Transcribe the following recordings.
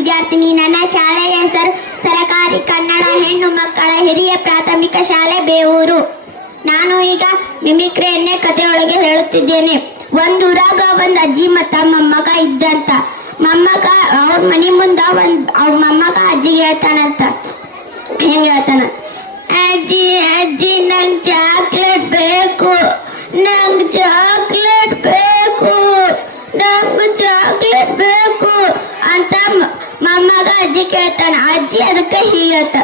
ವಿದ್ಯಾರ್ಥಿನಿ, ನನ್ನ ಶಾಲೆಯ ಹೆಸರು ಸರಕಾರಿ ಕನ್ನಡ ಹೆಣ್ಣು ಮಕ್ಕಳ ಹಿರಿಯ ಪ್ರಾಥಮಿಕ ಶಾಲೆ ಬೇವೂರು. ನಾನು ಈಗ ಮಿಮಿಕ್ರಿಯನ್ನೇ ಕಥೆಯೊಳಗೆ ಹೇಳುತ್ತಿದ್ದೇನೆ. ಒಂದು ಊರಾಗ ಒಂದ್ ಅಜ್ಜಿ ಮತ್ತ ಮೊಮ್ಮಗ ಇದ್ದಂತ. ಮೊಮ್ಮಗ ಅವ್ರ ಮನಿ ಮುಂದ ಒಂದ್ ಅವ್ರ ಮೊಮ್ಮಗ ಅಜ್ಜಿಗೆ ಹೇಳ್ತಾನಂತ. ಹೆಂಗ ಹೇಳ್ತಾನ? ಅಜ್ಜಿ ಅಜ್ಜಿ, ನಂಗ್ ಚಾಕ್ಲೇಟ್ ಬೇಕು. ನಂಗ್ ಚಾಕ್ಲೇಟ್ ಬೇಕು. ನಂಗ್ ಚಾಕ್ಲೇಟ್ ಬೇಕು. ಮೊಮ್ಮಗ ಅಜ್ಜಿ ಕೇಳ್ತಾನ, ಅಜ್ಜಿ, ಅದಕ್ಕೆ ಹೀಗತ್ತ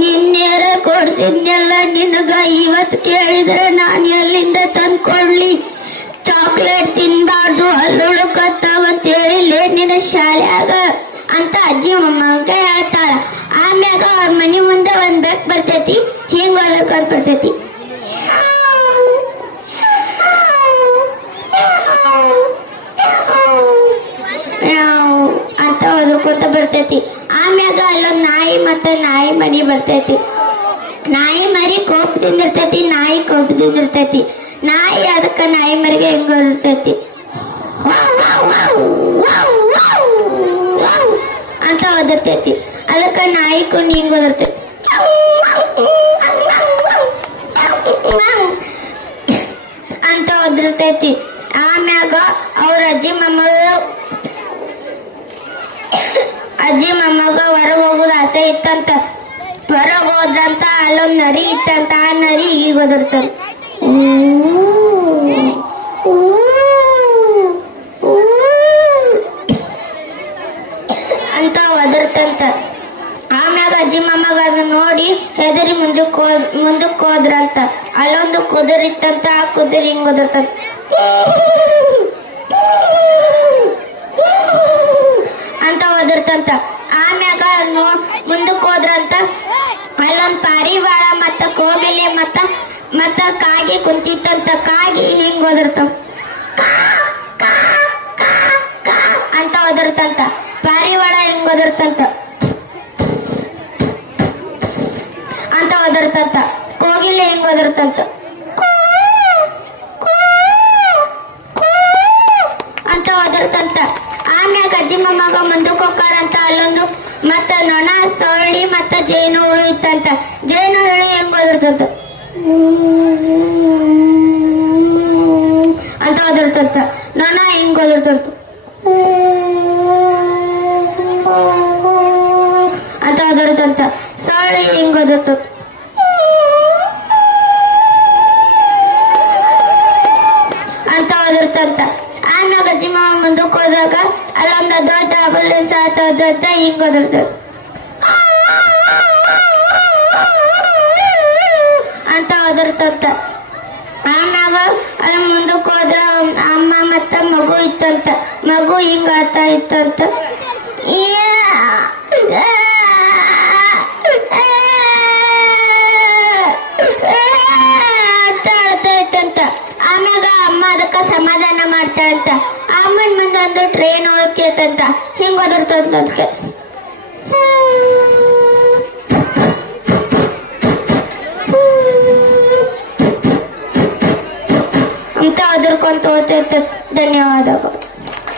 ನಿನ್ನೆರ ಕೊಡ್ಸಿದ್ನೆಲ್ಲ ನಿನಗ, ಇವತ್ತು ಕೇಳಿದ್ರೆ ನಾನು ಎಲ್ಲಿಂದ ತಂದು ಕೊಡ್ಲಿ ಚಾಕ್ಲೇಟ್ ತಿನ್ಬಾರ್ದು ಅಂತ ಹೇಳಿಲ್ಲ ನಿನ್ನ ಶಾಲ್ಯಾಗ ಅಂತ ಅಜ್ಜಿ ಮೊಮ್ಮಗ ಹೇಳ್ತಾರ ಆಮ್ಯಾಗ ಅವ್ರ ಮನಿ ಮುಂದೆ ಒಂದ್ ಬೆಕ್ ಬರ್ತೈತಿ, ಹಿಂಗ್ ಓದಕ್ಕೊಂದ್ ಬರ್ತೈತಿ ಓದ್ಕೊಂತ ಬರ್ತೈತಿ. ಆಮ್ಯಾಗ ಅಲ್ಲೊಂದು ನಾಯಿ ಮತ್ತೆ ನಾಯಿ ಮರಿ ಬರ್ತೈತಿ. ನಾಯಿ ಮರಿ ಕೋಪದಿಂದ ಇರ್ತೈತಿ, ನಾಯಿ ಕೋಪದಿಂದ ಇರ್ತೈತಿ. ನಾಯಿ ಅದಕ್ಕ ನಾಯಿ ಮರಿಗೆ ಹೆಂಗ ಇರ್ತೈತಿ ಅಂತ ಓದಿರ್ತೈತಿ ಅದಕ್ಕ ನಾಯಿ ಕೊಂಡು ಹಿಂಗ ಓದಿರ್ತೈತಿ ಅಂತ ಓದಿರ್ತೈತಿ ಆಮ್ಯಾಗ ಅವ್ರ ಅಜ್ಜಿ ಮೊಮ್ಮಗ ಅಜ್ಜಿ ಮೊಮ್ಮಗ ಹೊರ ಹೋಗುದು ಆಸೆ ಇತ್ತಂತ. ಹೊರಗೆ ಹೋದ್ರಂತ ಅಲ್ಲೊಂದು ನರಿ ಇತ್ತಂತ, ಆ ನರಿ ಈಗ ಓದಿರ್ತಾರ ಅಂತ ಒದರ್ತಂತ. ಆಮ್ಯಾಗ ಅಜ್ಜಿ ಮೊಮ್ಮಗ ಅದನ್ನ ನೋಡಿ ಹೆದರಿ ಮುಂದಕ್ಕೆ ಹೋದ್ ಮುಂದಕ್ಕೆ ಹೋದ್ರಂತ. ಅಲ್ಲೊಂದು ಕುದುರಿತ್ತಂತ ಆ ಕುದುರೆ ಹಿಂಗ್ ಒದರ್ತಂತ ಅಂತ ಓದಿರ್ತಂತ ಆಮ್ಯಾಗ ನೋ ಮುಂದಕ್ಕೆ ಹೋದ್ರಂತ. ಅಲ್ಲೊಂದು ಪಾರಿವಾಳ ಮತ್ತ ಕೋಗಿಲೆ ಮತ್ತ ಮತ್ತ ಕಾಗಿ ಕುಂತಿತ್ತಂತ. ಕಾಗಿ ಹಿಂಗ್ ಓದಿರ್ತಾವ ಅಂತ ಓದಿರ್ತಂತ ಪಾರಿವಾಳ ಹಿಂಗ್ ಓದಿರ್ತಂತ ಅಂತ ಓದಿರ್ತಂತ ಕೋಗಿಲೆ ಹಿಂಗ್ ಓದಿರ್ತಂತ ಅಂತ ಓದಿರ್ತಂತ ಆಮ್ಯಾಗ ಅಜ್ಜಿ ಮೊಮ್ಮಗ ಮುಂದಕ್ಕೆ ಹೋಗ್ತಾರಂತ ಅಲ್ಲೊಂದು, ಮತ್ತ ನೊಣ ಸೊಳ್ಳಿ ಮತ್ತ ಜೇನು ಹುಳು ಇತ್ತಂತ. ಜೇನು ಹುಳು ಹೆಂಗ್ ಓದಿರ್ತಂತ ಅಂತ ಓದಿರ್ತಂತ ನೊಣ ಹೆಂಗ್ ಓದಿರ್ತಂತ ಅಂತ ಓದಿರ್ತಂತ ಸೊಳ್ಳಿ ಹೆಂಗ್ ಓದಿರ್ತಂತ ಅಂತ ಓದಿರ್ತಂತ ಆಮ್ಯಾಗ ಅಜ್ಜಿ ಮಾಮ ಮುಂದಕ್ಕೆ ಹೋದಾಗ ದೊಡ್ಡ ಆಂಬುಲೆನ್ಸ್ ಆತದ ಹಿಂಗ್ ಓದಿರ್ತದ ಅಂತ ಓದಿರ್ತಂತ ಆಮ್ಯಾಗ ಅಲ್ಲಿ ಮುಂದಕ್ಕೆ ಹೋದ್ರ ಅಮ್ಮ ಮತ್ತ ಮಗು ಇತ್ತಂತ ಮಗು ಹಿಂಗ ಆತ ಇತ್ತಂತ ಅಂತ ಆಮ್ಯಾಗ ಅಮ್ಮ ಅದಕ್ಕೆ ಸಮಾಧಾನ ಮಾಡ್ತಾಳಂತ. ಅಮ್ಮನ ಮುಂದೆ ಅಂದ್ರೆ ಟ್ರೈನ್ ಹೋಗ್ಯತಂತ ಹಿಂಗ ಒದರ್ತಂತ ಅದಕ್ಕೆ ಅಂತ ಒದರ್ಕೊಂತ ಹೋಗ್ತೈತ ಧನ್ಯವಾದಗಳು.